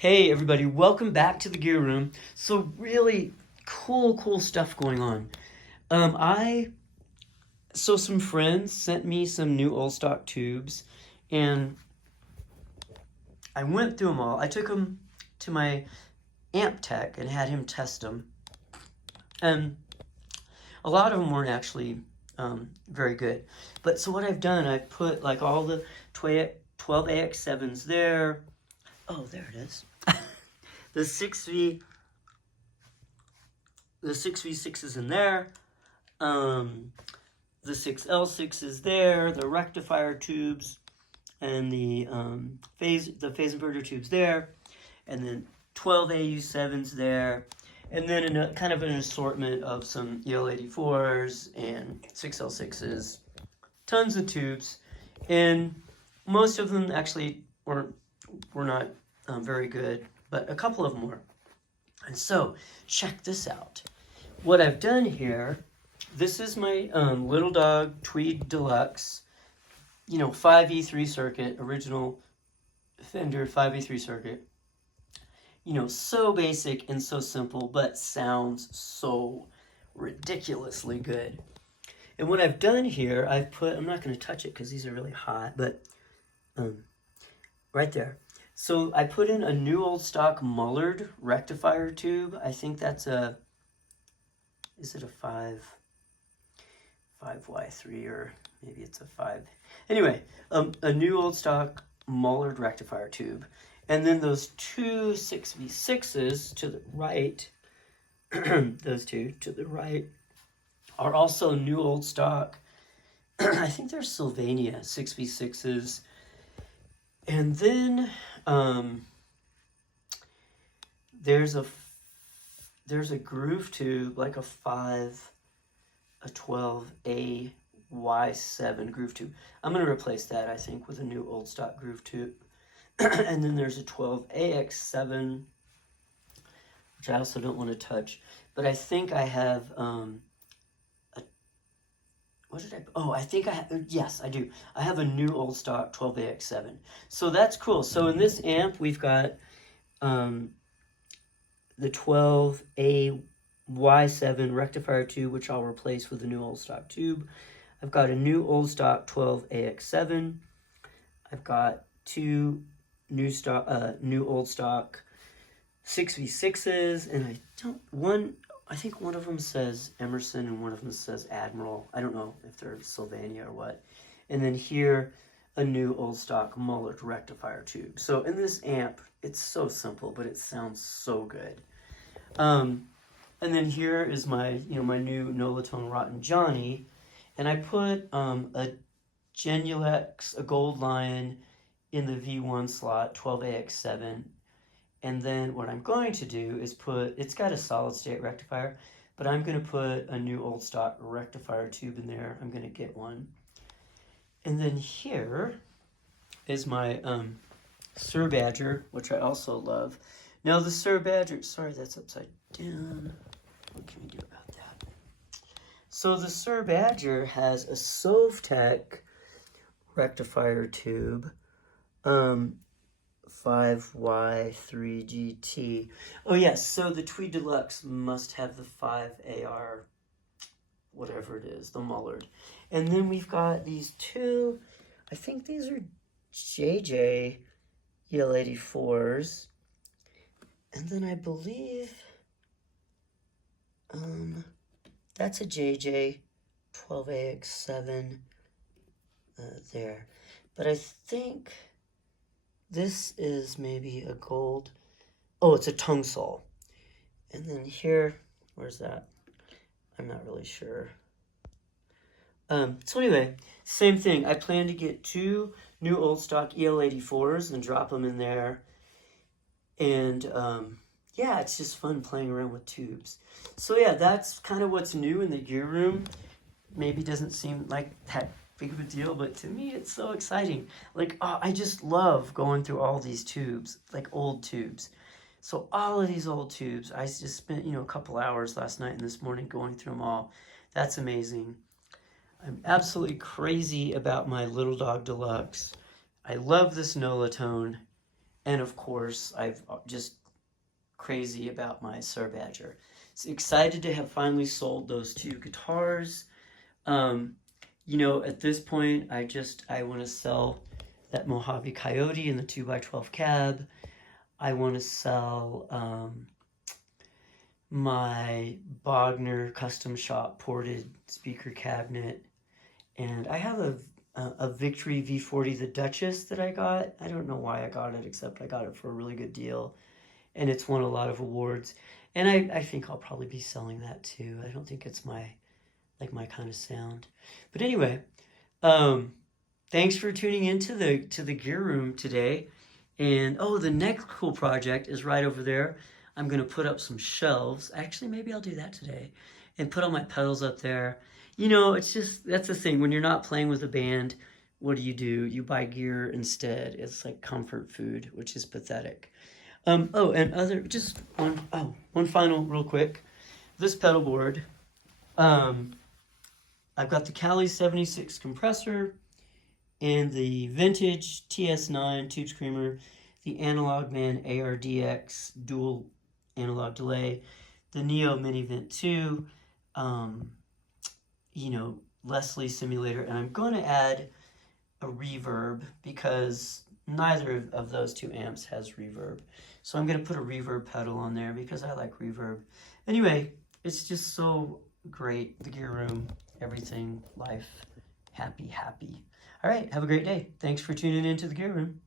Hey everybody, welcome back to the gear room. So really cool stuff going on. I so some friends sent me some new old stock tubes, and I went through them all. I took them to my amp tech and had him test them, and a lot of them weren't actually very good. But so what I've done, I've put like all the 12AX7s there. Oh, there it is. the 6V the 6V6 is in there. The 6L6 is there. The rectifier tubes and the phase inverter tubes there, and then 12AU7s there, and then kind of an assortment of some EL84s and 6L6s. Tons of tubes, and most of them actually were not very good, but a couple of them were. And so, check this out. What I've done here, this is my Little Dawg Tweed Deluxe, 5E3 circuit, original Fender 5E3 circuit. So basic and so simple, but sounds so ridiculously good. And what I've done here, I'm not going to touch it because these are really hot, but right there. So I put in a new old stock Mullard rectifier tube. I think that's is it a 5Y3 or maybe it's a 5. Anyway, a new old stock Mullard rectifier tube. And then those two 6V6s to the right, those two to the right, are also new old stock. I think they're Sylvania 6V6s. And then there's a groove tube, like a 12A Y7 groove tube. I'm going to replace that, I think, with a new old stock groove tube. And then there's a 12AX7, which I also don't want to touch. But I think I have, yes, I do. I have a new old stock 12AX7. So that's cool. So in this amp, we've got the 12A Y7 rectifier tube, which I'll replace with a new old stock tube. I've got a new old stock 12AX7. I've got two new old stock 6V6s, and I think one of them says Emerson and one of them says Admiral. I don't know if they're Sylvania or what. And then here, a new old stock Mullard rectifier tube. So in this amp, it's so simple, but it sounds so good. And then here is my new Nolatone Rotten Johnny, and I put a Genulex, a Gold Lion, in the V1 slot, 12AX7. And then what I'm going to do is it's got a solid state rectifier, but I'm going to put a new old stock rectifier tube in there. I'm going to get one. And then here is my Suhr Badger, which I also love. Now the Suhr Badger, sorry, that's upside down. What can we do about that? So the Suhr Badger has a Sovtek rectifier tube, 5Y3GT. Oh yes, so the Tweed Deluxe must have the 5AR, whatever it is, the Mullard. And then we've got these two, I think these are JJ EL84s. And then I believe that's a JJ 12AX7 there. But I think this is maybe a gold. Oh, it's a tongue sol. And then here, where's that? I'm not really sure. So anyway, same thing. I plan to get two new old stock EL84s and drop them in there. And yeah, it's just fun playing around with tubes. So yeah, that's kind of what's new in the gear room. Maybe doesn't seem like that big of a deal, but to me it's so exciting. Like, I just love going through all these tubes, like old tubes. So all of these old tubes, I just spent a couple hours last night and this morning going through them all. That's amazing. I'm absolutely crazy about my Little Dawg Deluxe. I love this Nolatone, And of course, I've just crazy about my Suhr Badger. So excited to have finally sold those two guitars. Um, you know, at this point, I want to sell that Mojave Coyote in the 2x12 cab. I want to sell my Bogner custom shop ported speaker cabinet, and I have a Victory V40 the Duchess that I got. I don't know why I got it, except I got it for a really good deal, and it's won a lot of awards. And I think I'll probably be selling that too. I don't think it's my kind of sound. But anyway, um, thanks for tuning into the gear room today. And oh, the next cool project is right over there. I'm gonna put up some shelves. Actually, maybe I'll do that today, and put all my pedals up there. You know, it's just that's the thing. When you're not playing with a band, what do? You buy gear instead. It's like comfort food, which is pathetic. Oh, and one final real quick. This pedal board. I've got the Cali 76 compressor and the vintage TS9 tube screamer, the Analog Man ARDX dual analog delay, the Neo Mini Vent 2, you know, Leslie simulator, and I'm going to add a reverb because neither of those two amps has reverb. So I'm going to put a reverb pedal on there because I like reverb. Anyway, it's just so great. The gear room, everything, life, happy. All right, have a great day. Thanks for tuning into the gear room.